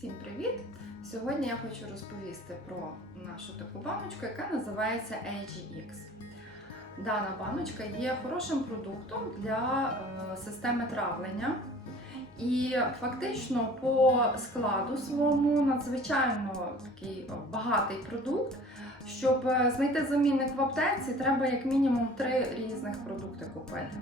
Всім привіт! Сьогодні я хочу розповісти про нашу таку баночку, яка називається AGX. Дана баночка є хорошим продуктом для е, системи травлення. І фактично по складу своєму надзвичайно такий багатий продукт. Щоб е, знайти замінник в аптеці, треба як мінімум три різних продукти купити.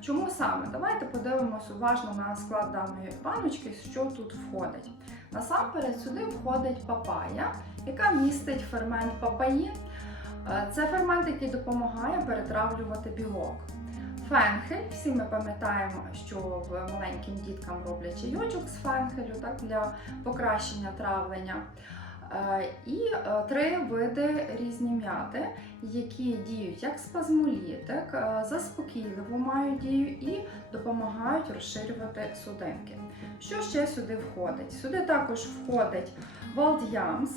Чому саме? Давайте подивимось уважно на склад даної баночки, що тут входить. Насамперед сюди входить папая, яка містить фермент папаїн. Е, Це фермент, який допомагає перетравлювати білок. Фенхель, всі ми пам'ятаємо, що маленьким діткам роблять чайочок з фенхелю так, для покращення травлення. Е, І е, три види різні м'яти, які діють як спазмолітик, е, заспокійливо мають дію і допомагають розширювати судинки. Що ще сюди входить? Сюди також входить валд'ямс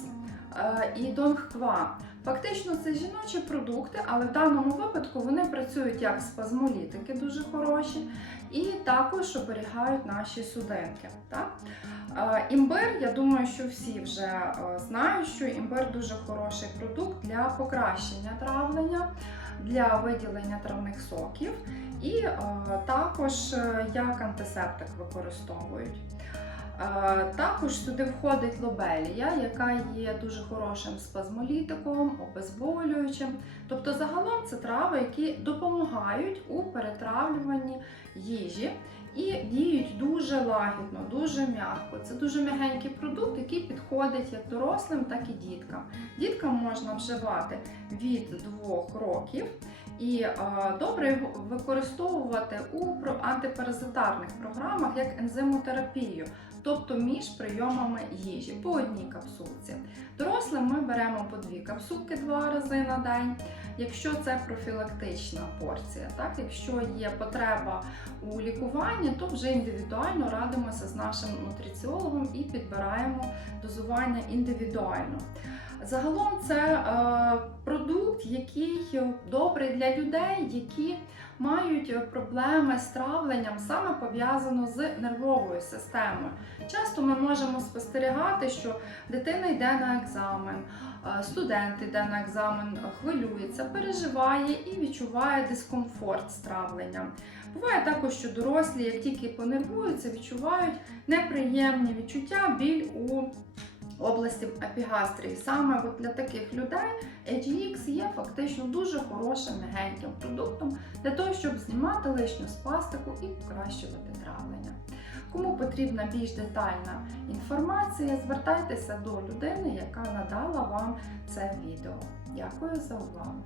і донгква. Фактично це жіночі продукти, але в даному випадку вони працюють як спазмолітики, дуже хороші, і також оберігають наші судинки. Так? Е, Імбир, я думаю, що всі вже е, знають, що імбир дуже хороший продукт для покращення травлення, для виділення травних соків, і е, також як антисептик використовують. Також сюди входить лобелія, яка є дуже хорошим спазмолітиком, обезболюючим. Тобто, загалом це трави, які допомагають у перетравлюванні їжі і діють дуже лагідно, дуже м'яко. Це дуже м'ягенький продукт, який підходить як дорослим, так і діткам. Діткам можна вживати від 2 років. І е, добре використовувати у антипаразитарних програмах як ензимотерапію, тобто між прийомами їжі по одній капсулці. Дорослим ми беремо по дві капсулки два рази на день, якщо це профілактична порція. Так? Якщо є потреба у лікуванні, то вже індивідуально радимося з нашим нутриціологом і підбираємо дозування індивідуально. Загалом це е, продукт, який добрий для людей, які мають проблеми з травленням, саме пов'язано з нервовою системою. Часто ми можемо спостерігати, що дитина йде на екзамен, е, студент йде на екзамен, хвилюється, переживає і відчуває дискомфорт з травленням. Буває також, що дорослі, як тільки понервуються, відчувають неприємні відчуття, біль у області епігастрії. Саме от для таких людей HX є фактично дуже хорошим м'ягеньким продуктом для того, щоб знімати лишню спастику і покращувати травлення. Кому потрібна більш детальна інформація, звертайтеся до людини, яка надала вам це відео. Дякую за увагу!